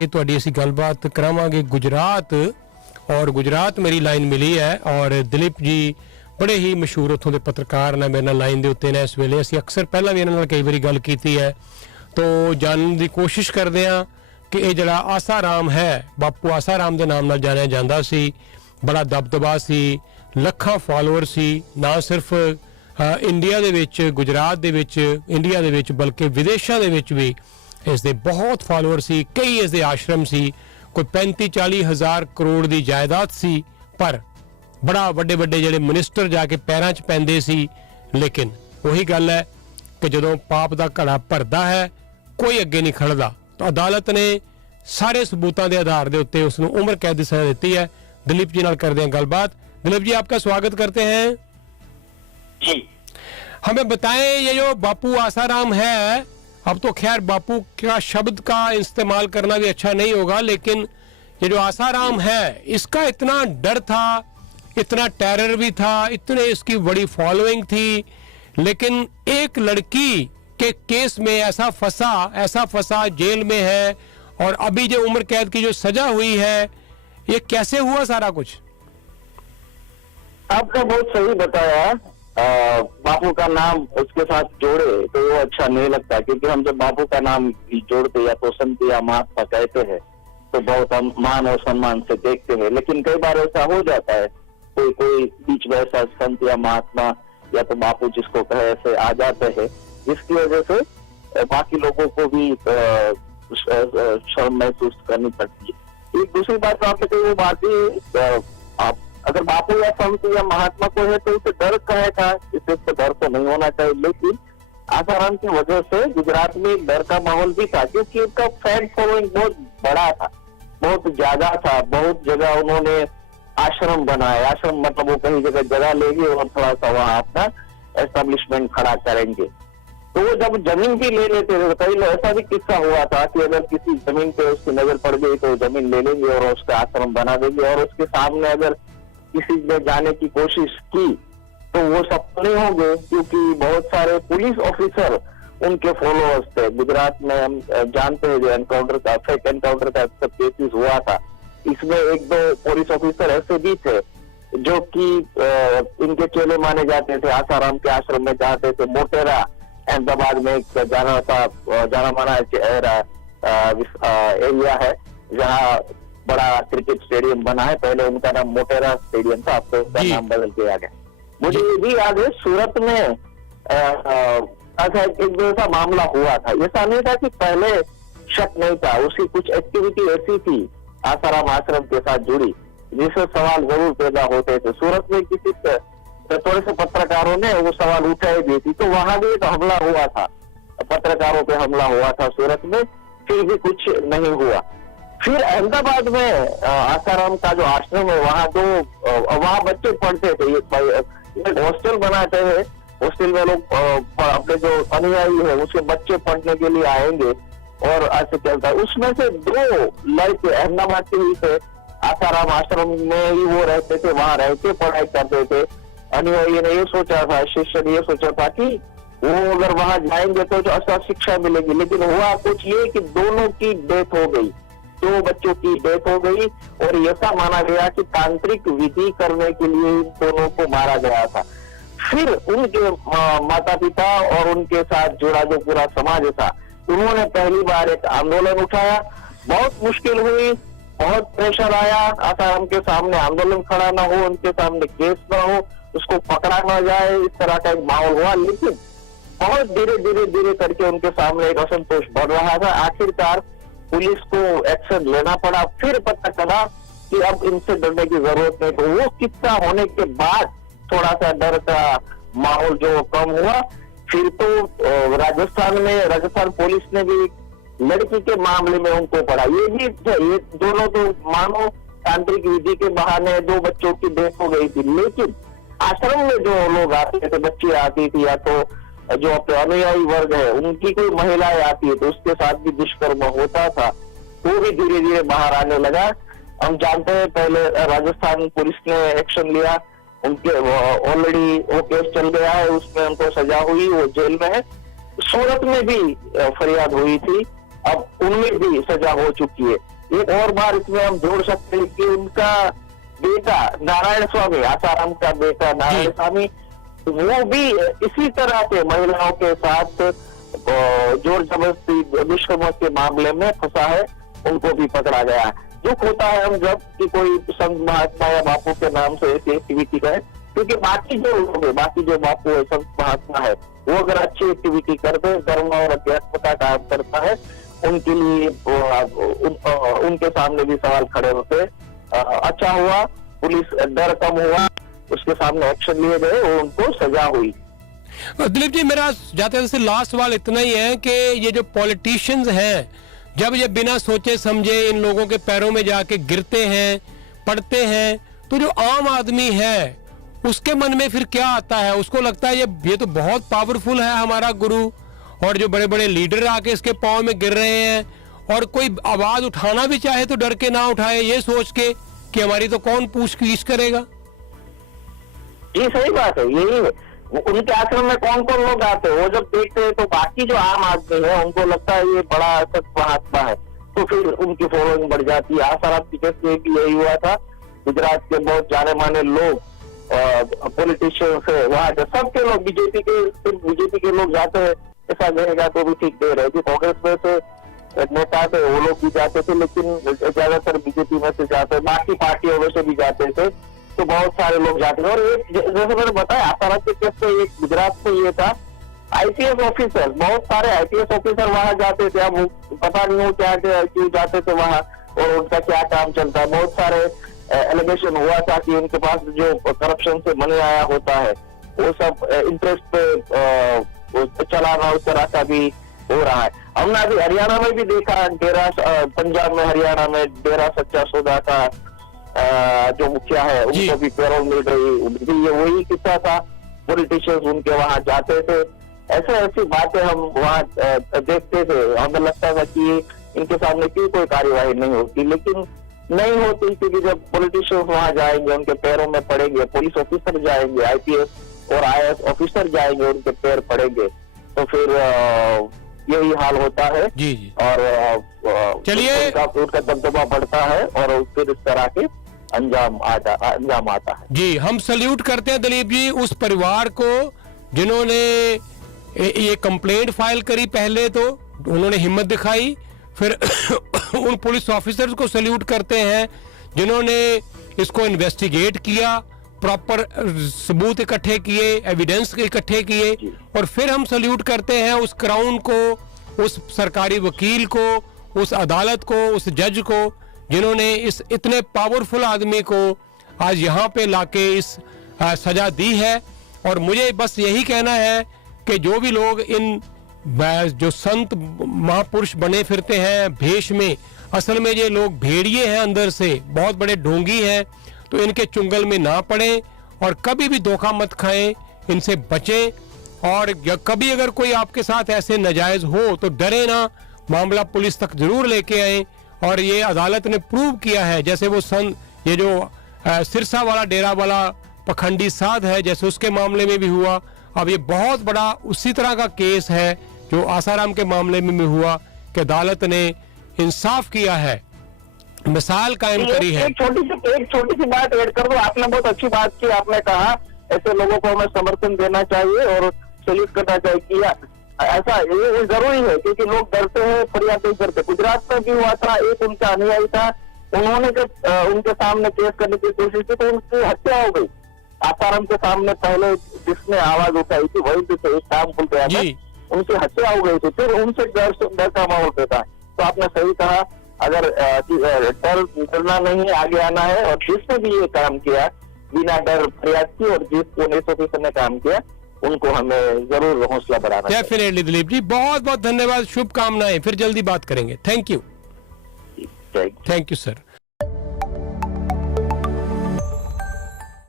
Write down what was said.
ਤੁਹਾਡੀ ਅਸੀਂ ਗੱਲਬਾਤ ਕਰਾਵਾਂਗੇ ਗੁਜਰਾਤ ਔਰ ਗੁਜਰਾਤ ਮੇਰੀ ਲਾਈਨ ਮਿਲੀ ਹੈ ਔਰ ਦਿਲੀਪ ਜੀ ਬੜੇ ਹੀ ਮਸ਼ਹੂਰ ਉੱਥੋਂ ਦੇ ਪੱਤਰਕਾਰ ਨੇ ਮੇਰੇ ਨਾਲ ਲਾਈਨ ਦੇ ਉੱਤੇ ਨੇ ਇਸ ਵੇਲੇ। ਅਸੀਂ ਅਕਸਰ ਪਹਿਲਾਂ ਵੀ ਇਹਨਾਂ ਨਾਲ ਕਈ ਵਾਰੀ ਗੱਲ ਕੀਤੀ ਹੈ ਤੋਂ ਜਾਣਨ ਦੀ ਕੋਸ਼ਿਸ਼ ਕਰਦੇ ਹਾਂ ਕਿ ਇਹ ਜਿਹੜਾ ਆਸਾਰਾਮ ਹੈ ਬਾਪੂ ਆਸਾਰਾਮ ਦੇ ਨਾਮ ਨਾਲ ਜਾਣਿਆ ਜਾਂਦਾ ਸੀ, ਬੜਾ ਦਬਦਬਾ ਸੀ, ਲੱਖਾਂ ਫਾਲੋਅਰ ਸੀ, ਨਾ ਸਿਰਫ ਇੰਡੀਆ ਦੇ ਵਿੱਚ ਗੁਜਰਾਤ ਦੇ ਵਿੱਚ ਇੰਡੀਆ ਦੇ ਵਿੱਚ ਬਲਕਿ ਵਿਦੇਸ਼ਾਂ ਦੇ ਵਿੱਚ ਵੀ ਇਸ ਦੇ ਬਹੁਤ ਫਾਲੋਅਰ ਸੀ। ਕਈ ਇਸ ਦੇ ਆਸ਼ਰਮ ਸੀ, ਕੋਈ 35-40 ਹਜ਼ਾਰ ਕਰੋੜ ਦੀ ਜਾਇਦਾਦ ਸੀ, ਪਰ ਬੜਾ ਵੱਡੇ ਵੱਡੇ ਜਿਹੜੇ ਮਿਨਿਸਟਰ ਜਾ ਕੇ ਪੈਰਾਂ 'ਚ ਪੈਂਦੇ ਸੀ। ਲੇਕਿਨ ਉਹੀ ਗੱਲ ਹੈ ਕਿ ਜਦੋਂ ਪਾਪ ਦਾ ਘੜਾ ਭਰਦਾ ਹੈ ਕੋਈ ਅੱਗੇ ਨਹੀਂ ਖੜਦਾ। ਤਾਂ ਅਦਾਲਤ ਨੇ ਸਾਰੇ ਸਬੂਤਾਂ ਦੇ ਆਧਾਰ ਦੇ ਉੱਤੇ ਉਸ ਨੂੰ ਉਮਰ कैद ਦੀ सजा ਦਿੱਤੀ है। दिलीप जी नाल करते हैं गलबात। दिलीप जी आपका स्वागत करते हैं जी। हमें बताएं ये जो बापू आसाराम है, अब तो खैर बापू का शब्द का इस्तेमाल करना भी अच्छा नहीं होगा, लेकिन ये जो आसाराम है इसका इतना डर था, इतना टेरर भी था, इतने इसकी बड़ी फॉलोइंग थी, लेकिन एक लड़की के केस में ऐसा फंसा जेल में है और अभी जो उम्र कैद की जो सजा हुई है, ये कैसे हुआ सारा कुछ? आपने बहुत सही बताया। बापू का नाम उसके साथ जोड़े तो वो अच्छा नहीं लगता, क्योंकि हम जब बापू का नाम जोड़ते या तो संत या महात्मा कहते हैं तो बहुत हम मान और सम्मान से देखते हैं। लेकिन कई बार ऐसा हो जाता है, कोई बीच में ऐसा संत या महात्मा या तो बापू जिसको कहे ऐसे आ जाते हैं, जिसकी वजह से बाकी लोगों को भी शर्म महसूस करनी पड़ती है। एक दूसरी बात आपने कही वो बात ही, आप अगर बापू या संत या महात्मा को है तो उसे डर कहेगा, इससे तो डर तो नहीं होना चाहिए। लेकिन आसाराम की वजह से गुजरात में एक डर का माहौल भी था, क्योंकि उनका फैन फॉलोइंग बहुत बड़ा था, बहुत ज्यादा था। बहुत जगह उन्होंने आश्रम बनाए। आश्रम मतलब वो कहीं जगह लेंगे और थोड़ा सा वहां अपना एस्टेब्लिशमेंट खड़ा करेंगे। तो वो जब जमीन भी ले लेते थे, कई ऐसा भी किस्सा हुआ था कि अगर किसी जमीन पे उसकी नजर पड़ गई तो जमीन ले लेंगे और उसका आश्रम बना देंगे, और उसके सामने अगर किसी ने जाने की कोशिश की तो वो सफल नहीं होंगे, क्योंकि बहुत सारे पुलिस ऑफिसर उनके फॉलोअर्स थे। गुजरात में हम जानते हैं जो एनकाउंटर का फेक एनकाउंटर का सब केसेस हुआ था, इसमें 1-2 पुलिस ऑफिसर ऐसे भी थे जो कि इनके चेले माने जाते थे, आसाराम के आश्रम में जाते थे। मोटेरा अहमदाबाद में एक जाना माना एरिया है जहाँ बड़ा क्रिकेट स्टेडियम बना है। पहले उनका नाम मोटेरा स्टेडियम था, अब तो उसका नाम बदल के आ गया। मुझे ये भी याद है सूरत में ऐसा एक ऐसा मामला हुआ था। ऐसा नहीं था कि पहले शक नहीं था, उसकी कुछ एक्टिविटी ऐसी थी आसाराम आश्रम के साथ जुड़ी जिससे सवाल जरूर पैदा होते थे। सूरत में किसी थोड़े से पत्रकारों ने वो सवाल उठाई दी थी, तो वहां भी एक हमला हुआ था, पत्रकारों पे हमला हुआ था सूरत में, फिर भी कुछ नहीं हुआ। फिर अहमदाबाद में आसाराम का जो आश्रम है वहाँ बच्चे पढ़ते थे। एक हॉस्टल बनाते हैं, हॉस्टल में लोग अपने जो अनुयायी है उसके बच्चे पढ़ने के लिए आएंगे और ऐसे चलता है। उसमें से 2 लड़के अहमदाबाद के ही थे, आसाराम आश्रम में ही वो रहते थे, वहां रह के पढ़ाई करते थे। अनुयायी ने ये सोचा था, शिष्य ने ये सोचा था कि वो अगर वहां जाएंगे तो जो अच्छा शिक्षा मिलेगी, लेकिन हुआ कुछ ये कि दोनों की डेथ हो गई, 2 बच्चों की डेथ हो गई, और ऐसा माना गया कि तांत्रिक विधि करने के लिए इन दोनों को मारा गया था। फिर उनके माता पिता और उनके साथ जुड़ा जो पूरा समाज था, उन्होंने पहली बार एक आंदोलन उठाया। बहुत मुश्किल हुई, बहुत प्रेशर आया, आसाराम के सामने आंदोलन खड़ा ना हो, उनके सामने केस ना हो, उसको पकड़ा ना जाए, इस तरह का एक माहौल हुआ। लेकिन बहुत धीरे करके उनके सामने एक असंतोष बढ़ रहा था। आखिरकार पुलिस को एक्शन लेना पड़ा। फिर पता चला कि अब इनसे डरने की जरूरत नहीं। तो वो किस्सा होने के बाद थोड़ा सा डर का माहौल जो कम हुआ। फिर तो राजस्थान पुलिस ने भी लड़की के मामले में उनको पड़ा। ये दोनों तो मानो तांत्रिक विधि के बहाने 2 बच्चों की डेथ हो गई थी, लेकिन आश्रम में जो लोग आते थे, बच्चे आती थी या तो जो अपने अनुयायी वर्ग है उनकी कोई महिलाएं आती है तो उसके साथ भी दुष्कर्म होता था। वो भी धीरे धीरे बाहर आने लगा। हम जानते हैं पहले राजस्थान पुलिस ने एक्शन लिया, उनके ऑलरेडी वो केस चल गया है, उसमें उनको सजा हुई, वो जेल में है। सूरत में भी फरियाद हुई थी, अब उनमें भी सजा हो चुकी है। एक और बार इसमें हम जोड़ सकते हैं कि उनका बेटा नारायण स्वामी, आसाराम का बेटा नारायण स्वामी, वो भी इसी तरह के महिलाओं के साथ जोर जबरदस्ती दुष्कर्म के मामले में फंसा है, उनको भी पकड़ा गया है। दुख होता है हम जब कि कोई संत महात्मा या बापू के नाम से ऐसी एक्टिविटी करे, क्योंकि बाकी जो लोग है, बाकी जो बापू है, संत महात्मा है, वो अगर अच्छी एक्टिविटी करते हैं, धर्म और अध्यात्म का काम करता है, उनके लिए उनके सामने भी सवाल खड़े होते। अच्छा हुआ पुलिस डर कम हुआ, उसके सामने एक्शन लिए गए और उनको सजा हुई। दिलीप जी, मेरा जाते से लास्ट सवाल इतना ही है कि ये जो पॉलिटिशियंस हैं, जब ये बिना सोचे समझे इन लोगों के पैरों में जाके गिरते हैं, पड़ते हैं, तो जो आम आदमी है उसके मन में फिर क्या आता है? उसको लगता है ये तो बहुत पावरफुल है हमारा गुरु, और जो बड़े बड़े लीडर आके इसके पांव में गिर रहे हैं, और कोई आवाज उठाना भी चाहे तो डर के ना उठाए, ये सोच के कि हमारी तो कौन पूछ-गिछ करेगा। ये सही बात है, यही है। उनके आश्रम में कौन कौन लोग आते हैं, वो जब देखते हैं तो बाकी जो आम आदमी है उनको लगता है ये बड़ा सच महात्मा है, तो फिर उनकी फॉलोइंग बढ़ जाती है। आसाराम की केस में भी यही हुआ था। गुजरात के बहुत जाने माने लोग, पॉलिटिशियन से वहाँ सबके लोग, बीजेपी के लोग जाते हैं, ऐसा कहेगा तो भी ठीक दे रहे थे। कांग्रेस में से नेता थे वो लोग भी जाते थे, लेकिन ज्यादातर बीजेपी में से जाते, बाकी पार्टियों में से भी जाते थे, तो बहुत सारे लोग जाते हैं। और एक जैसे मैंने बताया, आसाराम के केस में एक गुजरात में ये था, आईपीएस ऑफिसर, बहुत सारे आईपीएस ऑफिसर वहां जाते थे। अब पता नहीं हो क्या क्यों जाते थे वहां और उनका क्या काम चलता है। बहुत सारे एलिगेशन हुआ था कि उनके पास जो करप्शन से मनी आया होता है वो सब इंटरेस्ट पे चलाना, उस तरह का भी हो रहा है। हमने अभी हरियाणा में भी देखा, डेरा पंजाब में, हरियाणा में डेरा सच्चा सौदा का जो मुखिया है उनको भी पैरोल मिल रही, ये वही किस्सा था। पॉलिटिशियंस उनके वहां जाते थे, ऐसी बातें हम वहाँ देखते थे। हमें लगता था कि इनके सामने क्यों कोई कार्यवाही नहीं होती, लेकिन नहीं होती, क्योंकि जब पॉलिटिशियंस वहां जाएंगे, उनके पैरों में पड़ेंगे, पुलिस ऑफिसर जाएंगे, आईपीएस और आईएएस ऑफिसर जाएंगे, उनके पैर पड़ेंगे, तो फिर यही हाल होता है। जी। और चलिए, उनका दबदबा बढ़ता है और फिर इस तरह के अंजाम आता है। जी, हम सल्यूट करते हैं दिलीप जी उस परिवार को जिन्होंने ये कंप्लेंट फाइल करी। पहले तो उन्होंने हिम्मत दिखाई, फिर उन पुलिस ऑफिसर्स को सल्यूट करते हैं जिन्होंने इसको इन्वेस्टिगेट किया, प्रॉपर सबूत इकट्ठे किए, एविडेंस इकट्ठे किए, और फिर हम सल्यूट करते हैं उस क्राउन को, उस सरकारी वकील को, उस अदालत को, उस जज को, जिन्होंने इस इतने पावरफुल आदमी को आज यहाँ पे लाके इस सजा दी है। और मुझे बस यही कहना है कि जो भी लोग इन जो संत महापुरुष बने फिरते हैं भेष में, असल में ये लोग भेड़िए हैं, अंदर से बहुत बड़े ढोंगी हैं, तो इनके चुंगल में ना पड़े और कभी भी धोखा मत खाएं, इनसे बचें। और कभी अगर कोई आपके साथ ऐसे नाजायज हो तो डरे ना, मामला पुलिस तक जरूर लेके आए। और ये अदालत ने प्रूव किया है, जैसे वो ये जो सिरसा वाला डेरा वाला पखंडी साध है, जैसे उसके मामले में भी हुआ, अब ये बहुत बड़ा उसी तरह का केस है जो आसाराम के मामले में भी हुआ कि अदालत ने इंसाफ किया है, मिसाल कायम करी है। एक छोटी सी बात ऐड कर दो। आपने बहुत अच्छी बात की, आपने कहा ऐसे लोगों को हमें समर्थन देना चाहिए और सैल्यूट करना चाहिए किया। ऐसा ये जरूरी है, क्योंकि लोग डरते हैं, फरियाद नहीं करते। गुजरात में भी हुआ था, एक उनका अनुयायी था, उन्होंने जब उनके सामने केस करने की कोशिश की तो उनकी हत्या हो गई। आसाराम के सामने पहले जिसने आवाज उठाई थी वही तो एक काम खुल गया था, उनकी हत्या हो गई थी, फिर उनसे डर का माहौल देता है। तो आपने सही कहा, अगर डरना नहीं है, आगे आना है। और जिसने भी ये काम किया बिना डर फरियाद की और जिस पुलिस ऑफिसर ने काम किया उनको हमें जरूर हौसला बढ़ाना चाहिए। डेफिनेटली दिलीप जी, बहुत बहुत धन्यवाद, शुभकामनाएं, फिर जल्दी बात करेंगे। Thank you sir.